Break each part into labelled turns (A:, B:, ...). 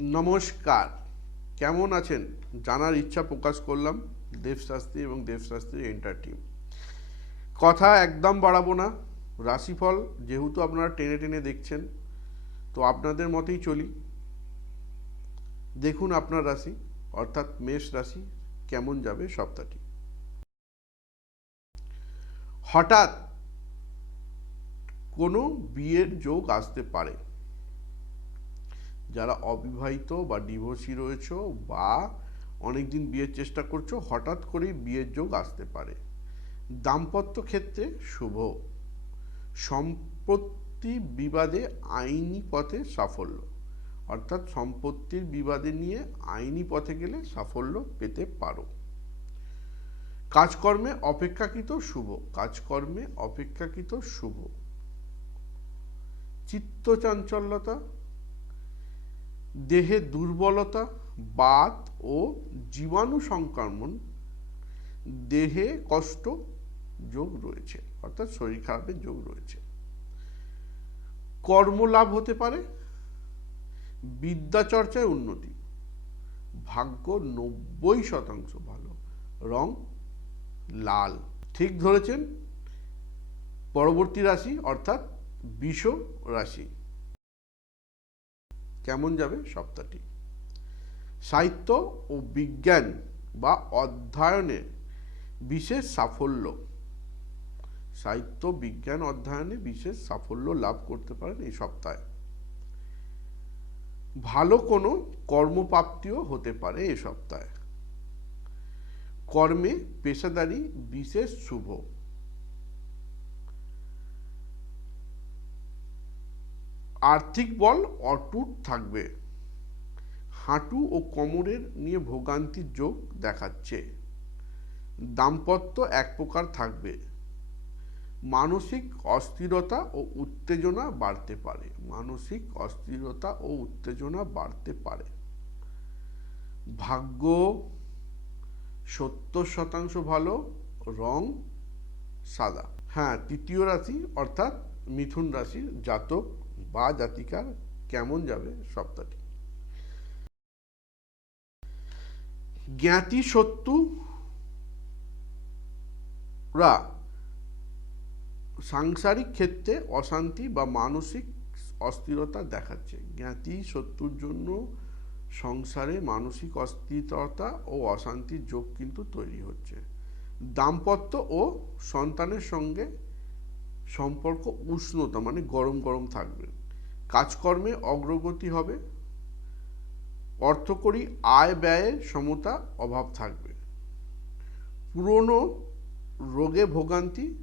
A: নমস্কার। কেমন আছেন? জানার ইচ্ছা প্রকাশ করলাম দেবশাস্ত্রী এবং দেবশাস্ত্রী এন্টার টিম কথা একদম বাড়াবো না। রাশিফল, যেহেতু আপনারা টেনে টেনে দেখছেন, তো আপনাদের মতেই চলি। দেখুন আপনার রাশি, অর্থাৎ মেষ রাশি, কেমন যাবে সপ্তাহটি। হঠাৎ কোনো বিয়ের যোগ আসতে পারে। যারা অবিবাহিত বা ডিভোর্সি রয়েছে বা অনেকদিন বিয়ের চেষ্টা করছ, হঠাৎ করেই বিয়ের যোগ আসতে পারে। দাম্পত্য ক্ষেত্রে শুভ। সম্পত্তি বিবাদে আইনি পথে সাফল্য। অর্থাৎ সম্পত্তির বিবাদে নিয়ে আইনি পথে গেলে সাফল্য পেতে পারো। কাজকর্মে অপেক্ষাকৃত শুভ। কাজকর্মে অপেক্ষাকৃত শুভ। চিত্তচাঞ্চল্যতা দেহে দুর্বলতা, বাত ও জীবাণু সংক্রমণ, দেহে কষ্ট যোগ রয়েছে, অর্থাৎ শরীর খারাপের যোগ রয়েছে। কর্মলাভ হতে পারে বিদ্যা চর্চায় উন্নতি, ভাগ্য নব্বই শতাংশ ভালো, রং লাল। ঠিক ধরেছেন, পরবর্তী রাশি, অর্থাৎ বিষ রাশি। কেমন যাবে সপ্তাহটি? সাহিত্য ও বিজ্ঞান বা অধ্যয়নে বিশেষ সাফল্য। সাহিত্য, বিজ্ঞান, অধ্যয়নে বিশেষ সাফল্য লাভ করতে পারেন এই সপ্তাহে। ভালো কোনো কর্মপ্রাপ্তিও হতে পারে এ সপ্তাহে। কর্মে পেশাদারি বিশেষ শুভ। আর্থিক বল অটুট থাকবে। হাঁটু ও কোমরের নিয়ে ভোগান্তির যোগ দেখাচ্ছে। দাম্পত্য এক প্রকার থাকবে। মানসিক অস্থিরতা ও উত্তেজনা বাড়তে পারে। মানসিক অস্থিরতা ও উত্তেজনা বাড়তে পারে। ভাগ্য সত্তর শতাংশ ভালো, রং সাদা। হ্যাঁ তৃতীয় রাশি অর্থাৎ মিথুন রাশির জাতক বা জাতিকার কেমন যাবে সপ্তাহটি জ্ঞাতি সাংসারিক ক্ষেত্রে অশান্তি বা মানসিক অস্থিরতা দেখাচ্ছে। জ্ঞাতি শত্রুর জন্য সংসারে মানসিক অস্থিরতা ও অশান্তির যোগ কিন্তু তৈরি হচ্ছে। দাম্পত্য ও সন্তানের সঙ্গে সম্পর্ক উষ্ণতা মানে গরম গরম থাকবে। কাজকর্মে অগ্রগতি হবে। অর্থকরী আয় ব্যয়ের সমতা অভাব থাকবে। পুরনো রোগে ভোগান্তি,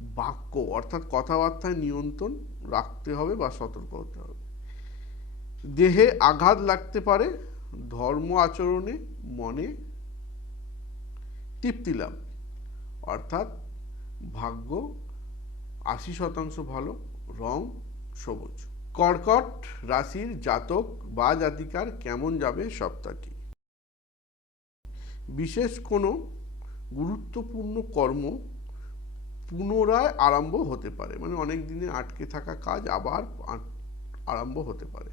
A: বাক্য অর্থাৎ কথাবার্তায় নিয়ন্ত্রণ রাখতে হবে বা সতর্ক হতে হবে। দেহে আঘাত লাগতে পারে, ধর্ম আচরণে মনে তৃপ্তি লাভ। অর্থাৎ ভাগ্য আশি শতাংশ ভালো, রং সবুজ। কর্কট রাশির জাতক বা জাতিকার কেমন যাবে সপ্তাহটি? বিশেষ কোনো গুরুত্বপূর্ণ কর্ম পুনরায় আরম্ভ হতে পারে মানে অনেক দিনে আটকে থাকা কাজ আবার আরম্ভ হতে পারে।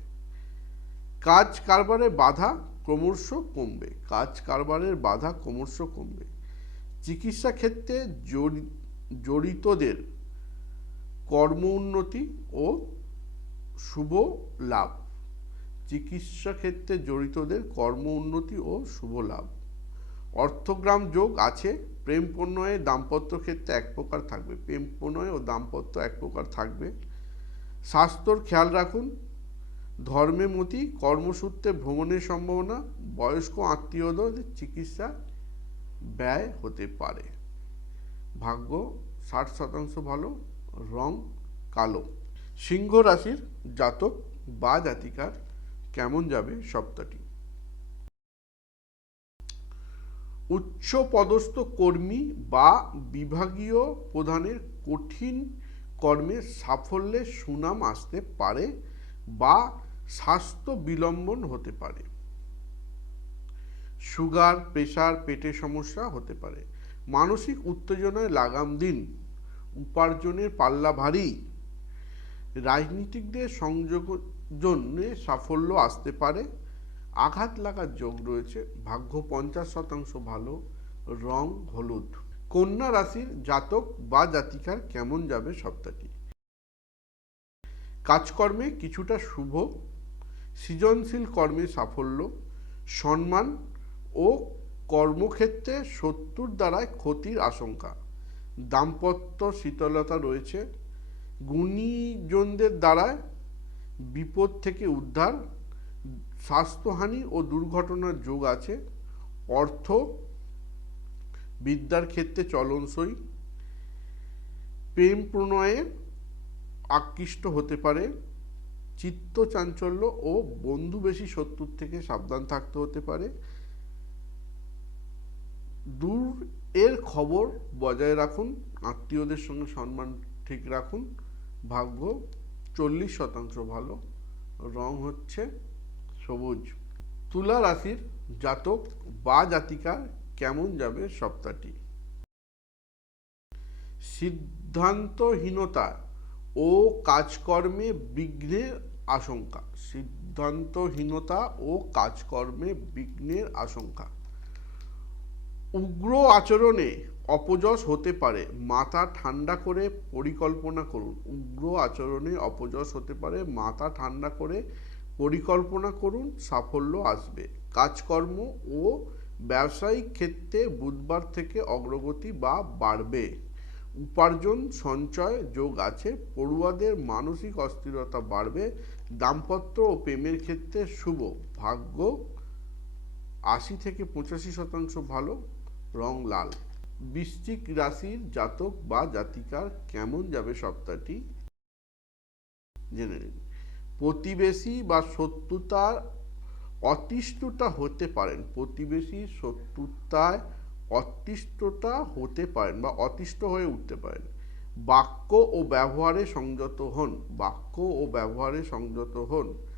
A: কাজ কারবারে বাধা ক্রমশ কমবে, কাজ কারবারের বাধা ক্রমশ কমবে। চিকিৎসা ক্ষেত্রে জড়িতদের কর্ম উন্নতি ও শুভ লাভ। চিকিৎসা ক্ষেত্রে জড়িতদের কর্ম উন্নতি ও শুভ লাভ। অর্থগ্রাম যোগ আছে, প্রেম প্রণয়ে দাম্পত্য ক্ষেত্রে এক প্রকার থাকবে। প্রেম প্রণয় ও দাম্পত্য এক প্রকার থাকবে। স্বাস্থ্যর খেয়াল রাখুন। ধর্মে মতি, কর্মসূত্রে ভ্রমণের সম্ভাবনা, বয়স্ক আত্মীয়দের চিকিৎসা ব্যয় হতে পারে। ভাগ্য ষাট শতাংশ ভালো, রং কালো। সিংহ রাশির জাতক বা জাতিকার কেমন যাবে সপ্তাহটি? উচ্চ পদস্থ কর্মী বা বিভাগীয় প্রধানের কঠিন কর্মে সাফল্যের সুনাম আসতে পারে বা স্বাস্থ্য বিলম্বন হতে পারে। সুগার প্রেশার পেটের সমস্যা হতে পারে। মানসিক উত্তেজনায় লাগাম দিন। উপার্জনের পাল্লা ভারী। রাজনীতিকদের সংযোজনে সাফল্য আসতে পারে। আঘাত লাগার যোগ রয়েছে। ভাগ্য পঞ্চাশ শতাংশ ভালো, রং হলুদ। কন্যা রাশির জাতক বা জাতিকার কেমন যাবে সপ্তাহটি কাজকর্মে কিছুটা শুভ, সৃজনশীল কর্মে সাফল্য, সম্মান ও কর্মক্ষেত্রে শত্রুর দ্বারায় ক্ষতির আশঙ্কা। দাম্পত্য শীতলতা রয়েছে। গুণীজনদের দ্বারায় বিপদ থেকে উদ্ধার, স্বাস্থ্যহানি ও দুর্ঘটনার যোগ আছে। অর্থ, বিদ্যার ক্ষেত্রে চলনসই। প্রেম প্রণয়ে আকৃষ্ট হতে পারে। চিত্ত চাঞ্চল্য ও বন্ধু বেশি শত্রুর থেকে সাবধান থাকতে হতে পারে। দূর এর খবর বজায় রাখুন, আত্মীয়দের সঙ্গে সম্মান ঠিক রাখুন। ভাগ্য চল্লিশ শতাংশ ভালো, রং হচ্ছে সবুজ। তুলা রাশির জাতক বা জাতিকার কেমন যাবে সপ্তাহটি? সিদ্ধান্তহীনতা ও কাজকর্মে বিঘ্নের আশঙ্কা। সিদ্ধান্তহীনতা ও কাজকর্মে বিঘ্নের আশঙ্কা। উগ্র আচরণে অপযশ হতে পারে। মাথা ঠান্ডা করে পরিকল্পনা করুন। উগ্র আচরণে অপযশ হতে পারে। মাথা ঠান্ডা করে পরিকল্পনা করুন। সাফল্য আসবে। কাজকর্ম ও ব্যবসায়িক ক্ষেত্রে বুধবার থেকে অগ্রগতি বা বাড়বে। উপার্জন, সঞ্চয় যোগ আছে। পড়ুয়াদের মানসিক অস্থিরতা বাড়বে। দাম্পত্য ও প্রেমের ক্ষেত্রে শুভ। ভাগ্য আশি থেকে পঁচাশি শতাংশ ভালো। রং লাল। বৃশ্চিক রাশির জাতক বা জাতিকার কেমন যাবে সপ্তাহটি? জেনে নিন। প্রতিবেশী বা শত্রুতার অতিষ্ঠতা হতে পারেন। প্রতিবেশী শত্রুতায় অতিষ্ঠতা হতে পারেন বা অতিষ্ঠ হয়ে উঠতে পারেন। বাক্য ও ব্যবহারে সংযত হন। বাক্য ও ব্যবহারে সংযত হন।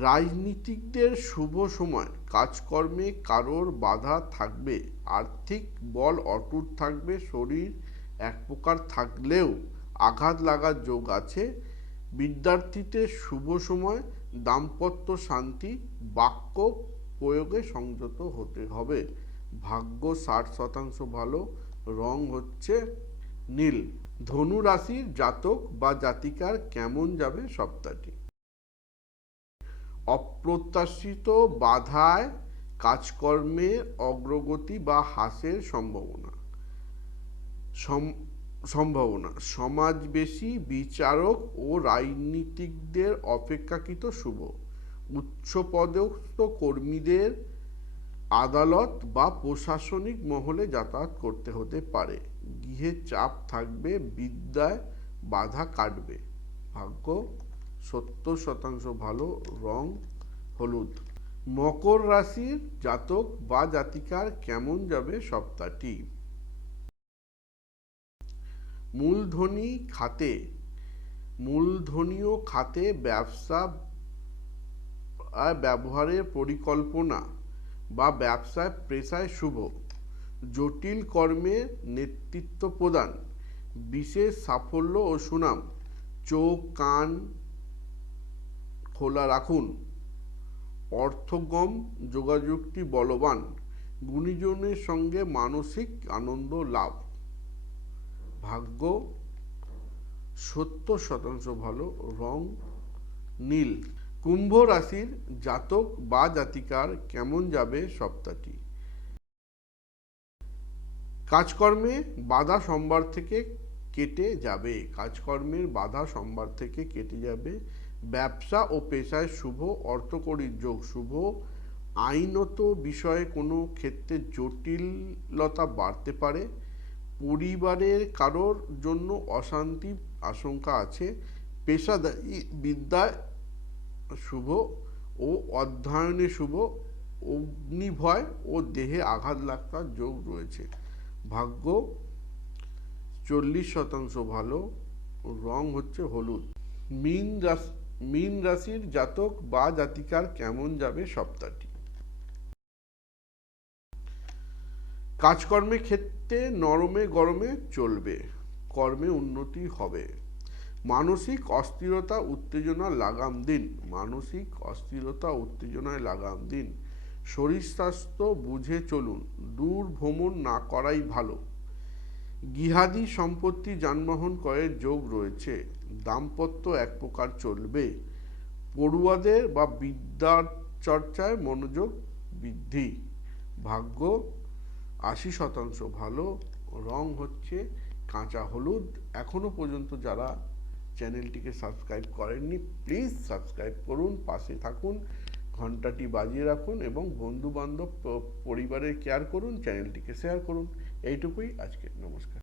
A: রাজনীতিকদের শুভ সময়। কাজকর্মে কারোর বাধা থাকবে, আর্থিক বল অটুট থাকবে, শরীর এক প্রকার থাকলেও আঘাত লাগার যোগ আছে। বিদ্যার্থীদের শুভ সময়, দাম্পত্য শান্তি, বাক্য প্রয়োগে সংযত হতে হবে। ভাগ্য ষাট শতাংশ ভালো, রং হচ্ছে নীল। ধনু রাশির জাতক বা জাতিকার কেমন যাবে সপ্তাহটি? অপ্রত্যাশিত বাধায় কাজকর্মের অগ্রগতি বা হ্রাসের সম্ভাবনা। সম- সম্ভাবনা। সমাজবেশী বিচারক ও রাজনীতিকদের অপেক্ষাকৃত শুভ। উচ্চপদস্থ কর্মীদের আদালত বা প্রশাসনিক মহলে যাতায়াত করতে হতে পারে। গৃহে চাপ থাকবে, বিদ্যায় বাধা কাটবে। ভাগ্য সত্তর শতাংশ ভালো, রং হলুদ। মকর রাশির জাতক বা জাতিকার কেমন যাবে সপ্তাহটি? মূলধনী খাতে, মূলধনীয় খাতে ব্যবসা ব্যবহারের পরিকল্পনা বা ব্যবসায় পেশায় শুভ। জটিল কর্মে নেতৃত্ব প্রদান, বিশেষ সাফল্য ও সুনাম, চোখ, কান খোলা রাখুন। অর্থগম যোগাযোগটি বলবান। গুণীজনের সঙ্গে মানসিক আনন্দ লাভ। ভাগ্য সত্তর শতাংশ ভালো, রং নীল। কুম্ভ রাশির জাতক বা জাতিকার কেমন যাবে সপ্তাহটি? কাজকর্মে বাধা সোমবার থেকে কেটে যাবে। কাজকর্মের বাধা সোমবার থেকে কেটে যাবে। ব্যবসা ও পেশায় শুভ, অর্থকরীর যোগ শুভ। আইনত বিষয়ে কোনো ক্ষেত্রে জটিলতা বাড়তে পারে। পরিবারের কারোর জন্য অশান্তি আশঙ্কা আছে। পেশাদারী বিদ্যায় শুভ ও অধ্যয়নে শুভ। অগ্নিভয় ও দেহে আঘাত লাগার যোগ রয়েছে। ভাগ্য চল্লিশ শতাংশ ভালো, রং হচ্ছে হলুদ। মীন রাশি মীন রাশির জাতক বা জাতিকার কেমন যাবে সপ্তাহটি? কাজকর্মের ক্ষেত্রে নরমে গরমে চলবে, কর্মে উন্নতি হবে। মানসিক অস্থিরতা, উত্তেজনা, লাগাম দিন। মানসিক অস্থিরতা, উত্তেজনায় লাগাম দিন। শরীর স্বাস্থ্য বুঝে চলুন, দূর ভ্রমণ না করাই ভালো। গৃহাদি সম্পত্তি যানবাহন ক্রয়ের যোগ রয়েছে। দাম্পত্য এক প্রকার চলবে। পড়ুয়াদের বা বিদ্যার চর্চায় মনোযোগ বৃদ্ধি। ভাগ্য, আশি শতাংশ ভালো, রং হচ্ছে কাঁচা হলুদ। এখনও পর্যন্ত যারা চ্যানেলটিকে সাবস্ক্রাইব করেননি, প্লিজ সাবস্ক্রাইব করুন, পাশে থাকুন, ঘন্টাটি বাজিয়ে রাখুন এবং বন্ধু বান্ধব পরিবারের কেয়ার করুন, চ্যানেলটিকে শেয়ার করুন। এইটুকুই আজকে। নমস্কার।